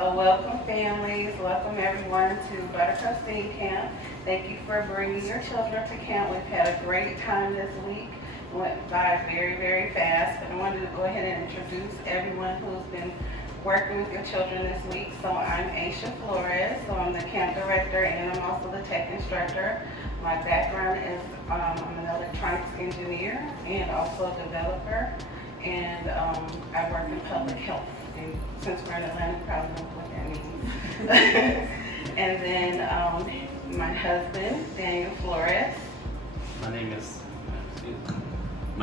So welcome families, welcome everyone to Buttercup STEAM Camp. Thank you for bringing your children to camp. We've had a great time this week. It went by very, very fast, but I wanted to go ahead and introduce everyone who's been working with your children this week. So I'm Aisha Flores, so I'm the camp director and I'm also the tech instructor. My background is I'm an electronics engineer and also a developer, and I work in public health. And since we're in Atlanta, you probably know what that means. And then my husband, Daniel Flores. My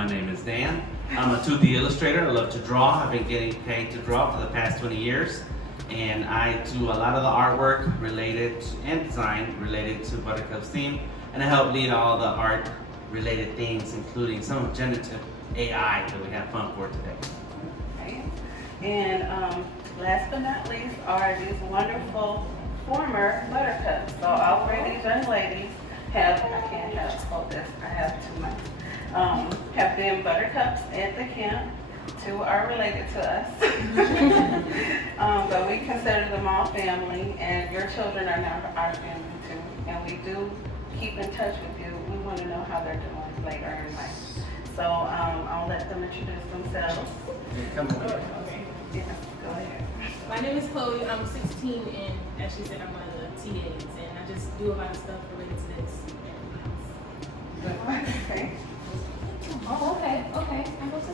name is Dan. I'm a 2D illustrator. I love to draw. I've been getting paid to draw for the past 20 years. And I do a lot of the artwork related and design related to Buttercup STEAM. And I help lead all the art related things, including some of generative AI that we have fun for today. Okay. And last but not least are these wonderful former Buttercups. So all three of these young ladies have, hold this, I have too much, have been Buttercups at the camp. Two are related to us. But we consider them all family, and your children are now our family too. And we do keep in touch with you. We want to know how they're doing later in life. So I'll let them introduce themselves. Come on. Okay. Yeah, go ahead. My name is Chloe. I'm 16, and as she said, I'm one of the TAs, and I just do a lot of stuff related to this. Okay. Oh, okay. I'm also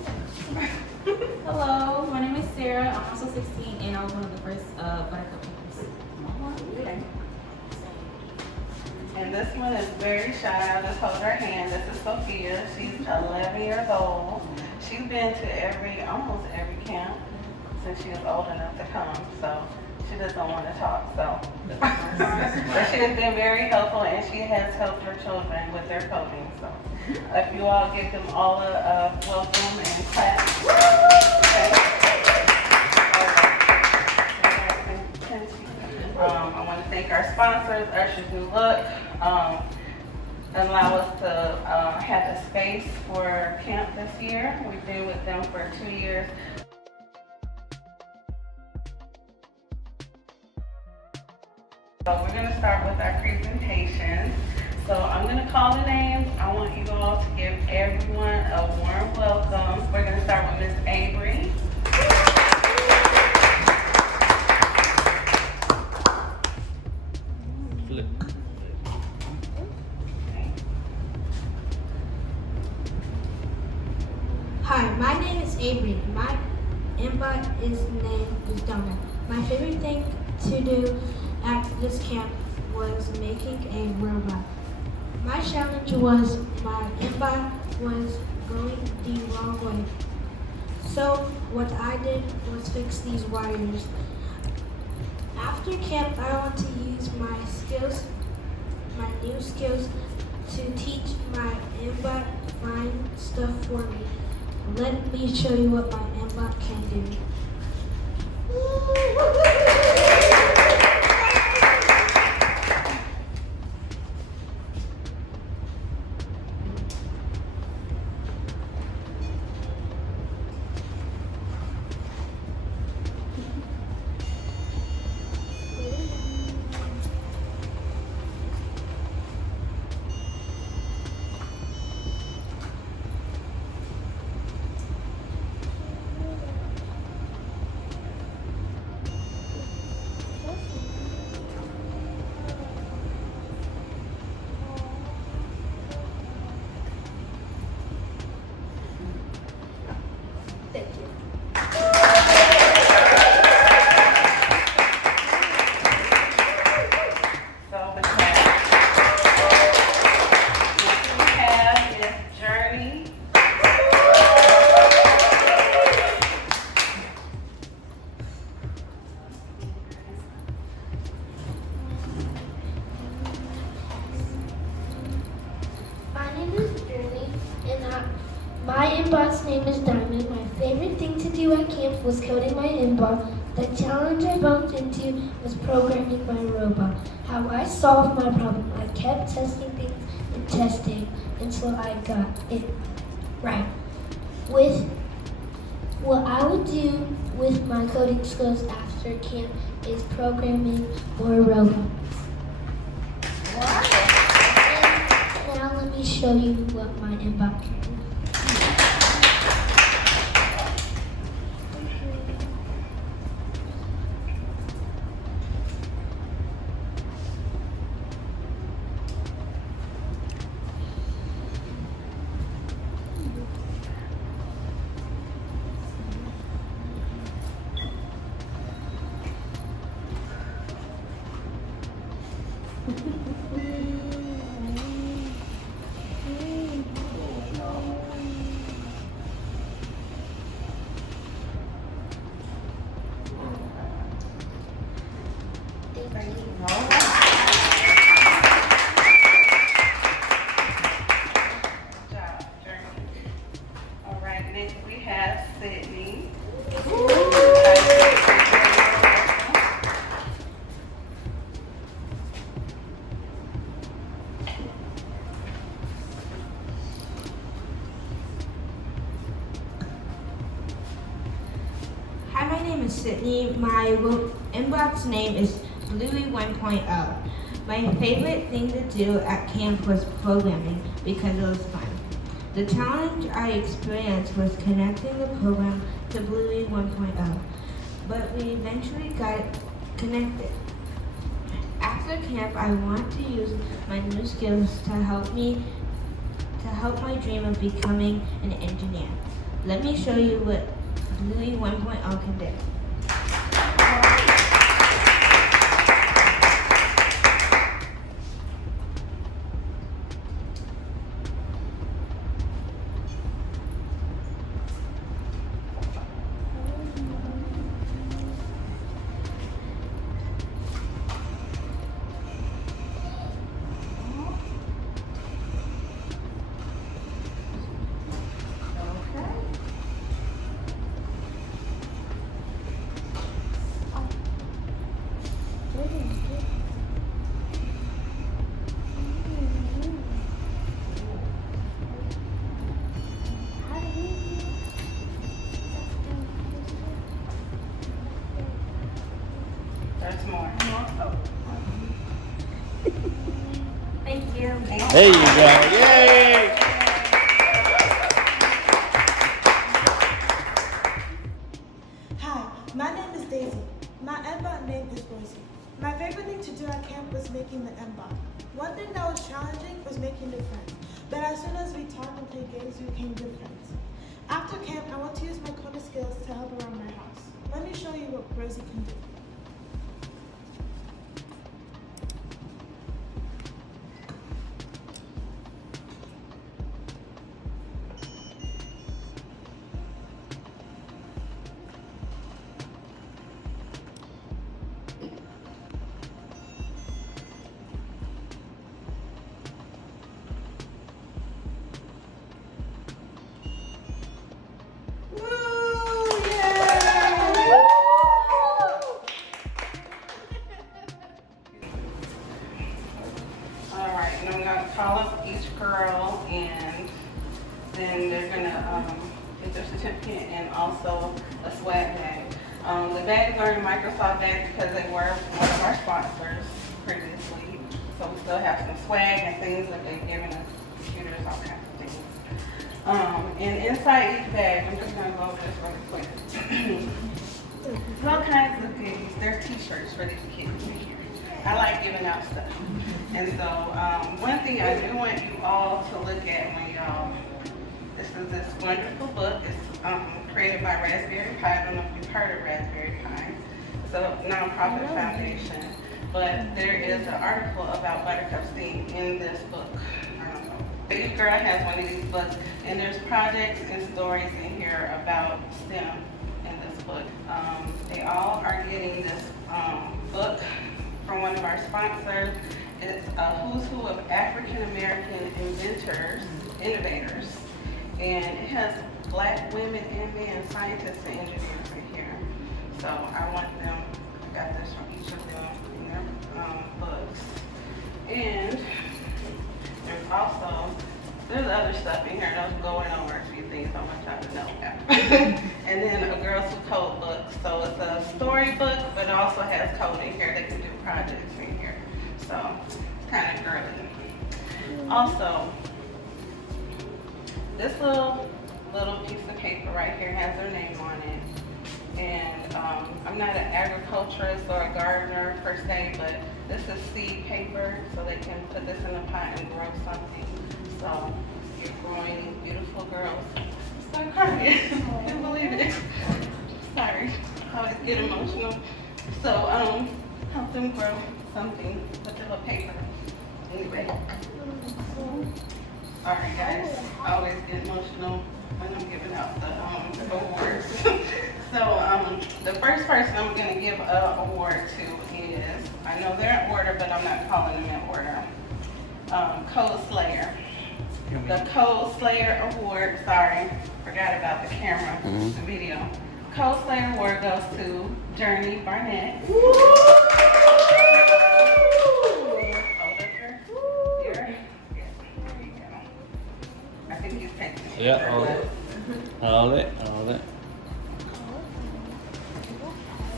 16. Hello, my name is Sarah. I'm also 16, and I was one of the first Buttercup members. Okay. And this one is very shy. I'll just hold her hand. This is Sophia. She's 11 years old. She's been to almost every camp since she was old enough to come. So she doesn't want to talk. So but she has been very helpful, and she has helped her children with their coding. So if you all give them all a welcome and clap. I want to thank our sponsors, Usher's New Look, allow us to have a space for camp this year. We've been with them for 2 years. So we're going to start with our presentation. So I'm going to call the names. I want you all to give everyone a warm welcome. We're going to start with Miss Avery. Hi, my name is Avery. My invite name is Donna. My favorite thing to do at this camp was making a robot. My challenge was my invite was going the wrong way. So what I did was fix these wires. After camp, I want to use my new skills, to teach my invite find stuff for me. Let me show you what my invite can do. Thank you. So next we have Miss Journey. My name is Journey, and my inbox name is Diamond. My favorite thing to do at camp was coding my inbox. The challenge I bumped into was programming my robot. How I solved my problem. I kept testing things and testing until I got it right. With what I would do with my coding skills after camp is programming more robots. And now let me show you what my inbox can do. Good job, Journey. All right, next we have Sydney. Hi, my name is Sydney. My inbox name is Bluey 1.0. My favorite thing to do at camp was programming because it was fun. The challenge I experienced was connecting the program to Bluey 1.0, but we eventually got connected. After camp, I want to use my new skills to help my dream of becoming an engineer. Let me show you what Bluey 1.0 can do. There's more. Thank you. There you go. Yay! Hi, my name is Daisy. My MBOT name is Rosie. My favorite thing to do at camp was making the MBOT. One thing that was challenging was making new friends, but as soon as we talked and played games, we became good friends. After camp, I want to use my coding skills to help around my house. Let me show you what Rosie can do. All right, and I'm gonna call up each girl, and then they're gonna get their certificate and also a swag bag. The bags are in Microsoft bags because they were one of our sponsors previously. So we still have some swag and things that they've given us, computers, all kinds of things. And inside each bag, I'm just gonna go over this really quick. There's all kinds of goodies. There's t-shirts for these kids. I like giving out stuff. And so, one thing I do want you all to look at when y'all, this is this wonderful book. It's created by Raspberry Pi. I don't know if you've heard of Raspberry Pi. It's a nonprofit foundation. But there is an article about Buttercup STEAM in this book. Each girl has one of these books, and there's projects and stories in here about STEM in this book. They all are getting this book from one of our sponsors. It's a who's who of African American innovators, and it has Black women and men scientists and engineers in here. So I want them, I got this from each of them in their books. And there's other stuff in here, and I was going over a few things I want y'all to know about. And then a Girls Who Code book. So it's a story book, but but it also has code in here. They can do projects in here. So it's kind of girly. Also, this little piece of paper right here has their name on it. And I'm not an agriculturist or a gardener per se, but this is seed paper, so they can put this in a pot and grow something. So you're growing these beautiful girls. Start crying. I can't believe it. Sorry, I always get emotional. So help them grow something with the little paper. Anyway. All right, guys. I always get emotional when I'm giving out the awards. So the first person I'm going to give an award to is, I know they're in order, but I'm not calling them in order. Code Slayer. The Code Slayer Award, sorry, forgot about the camera, the video. Code Slayer Award goes to Journey Barnett. I think he's taking it. Yeah, hold it.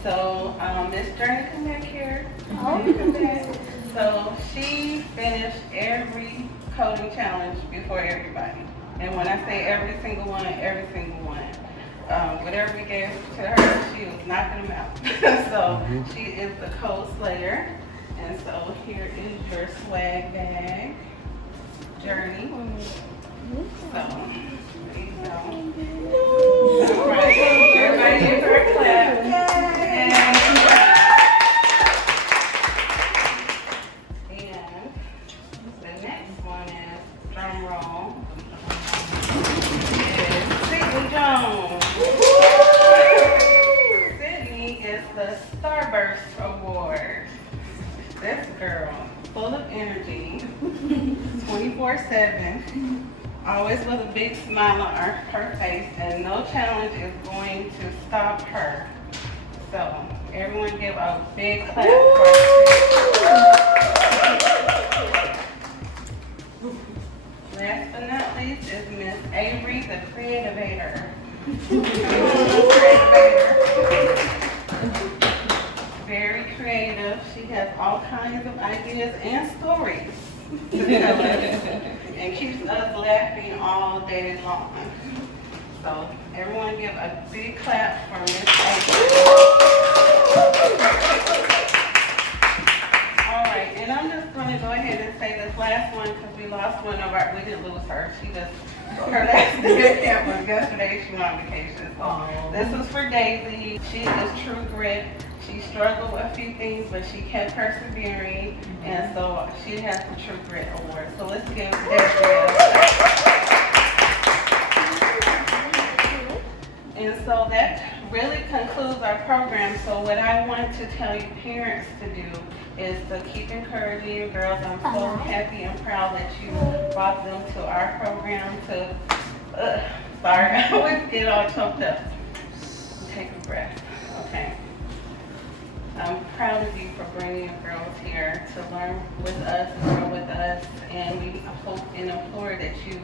So, Miss Journey, come back here. Come back. So, she finished every coding challenge before everybody. And when I say every single one, every single one. Whatever we gave to her, she was knocking them out. So, she is the Code Slayer. And so, here is your swag bag, Journey. So, there you go. All right, everybody give her a clap. And the next one is, drum roll, is Sydney Jones. Sydney is the Starburst Award. This girl, full of energy, 24/7. Always with a big smile on her face, and no challenge is going to stop her. So, everyone give a big clap for her. Last but not least is Miss Avery, the Creativator. Very creative. She has all kinds of ideas and stories to tell us, and keeps us laughing all day long. So everyone give a big clap for Miss Avery. All right, and I'm just going to go ahead and say this last one because we lost one of our, we didn't lose her. She just, her last day at camp was yesterday. She went on vacation. So this is for Daisy. She is true grit. She struggled with a few things, but she kept persevering, and so she has the True Grit Award. So let's give Daisy. And so that really concludes our program. So what I want to tell you parents to do is to keep encouraging your girls. I'm so happy and proud that you brought them to our program to, sorry, I always get all choked up. Take a breath, okay. I'm proud of you for bringing your girls here to learn with us, grow with us, and we hope and implore that you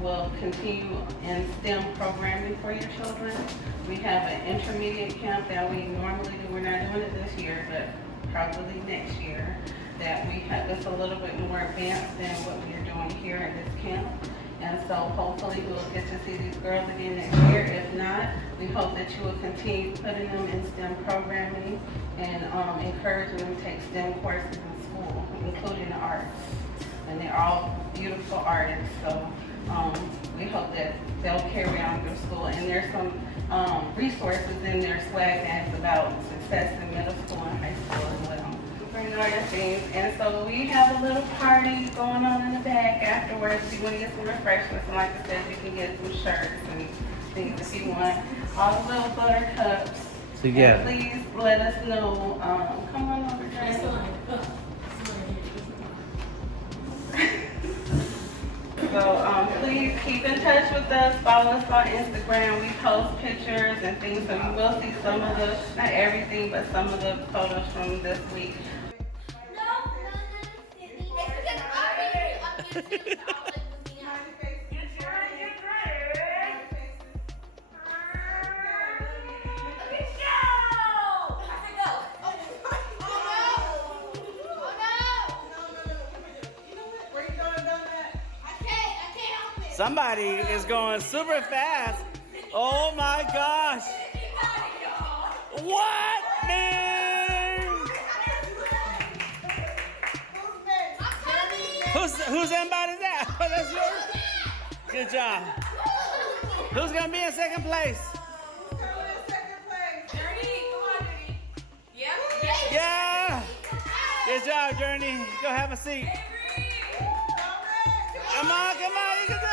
will continue in STEM programming for your children. We have an intermediate camp that we normally do. We're not doing it this year, but probably next year, that we have it's a little bit more advanced than what we are doing here at this camp. And so hopefully we'll get to see these girls again next year. If not, we hope that you will continue putting them in STEM programming and encouraging them to take STEM courses in school, including the arts. And they're all beautiful artists, so we hope that they'll carry on through school. And there's some resources in their swag bags about success in middle school and high school as well. Bring all your things. And so we have a little party going on in the back afterwards. If you want to get some refreshments, and like I said, you can get some shirts and things if you want. All the little buttercups. Together. And please let us know. Come on over, Jane. So please keep in touch with us. Follow us on Instagram. We post pictures and things, so you will see some of the, not everything, but some of the photos from this week. Somebody is going super fast. Oh my gosh. What, man? Whose M-Bot is that? Oh, that's yours? Good job. Who's gonna be in second place? Yeah. Good job, Journey. Go have a seat. Come on, you can do it.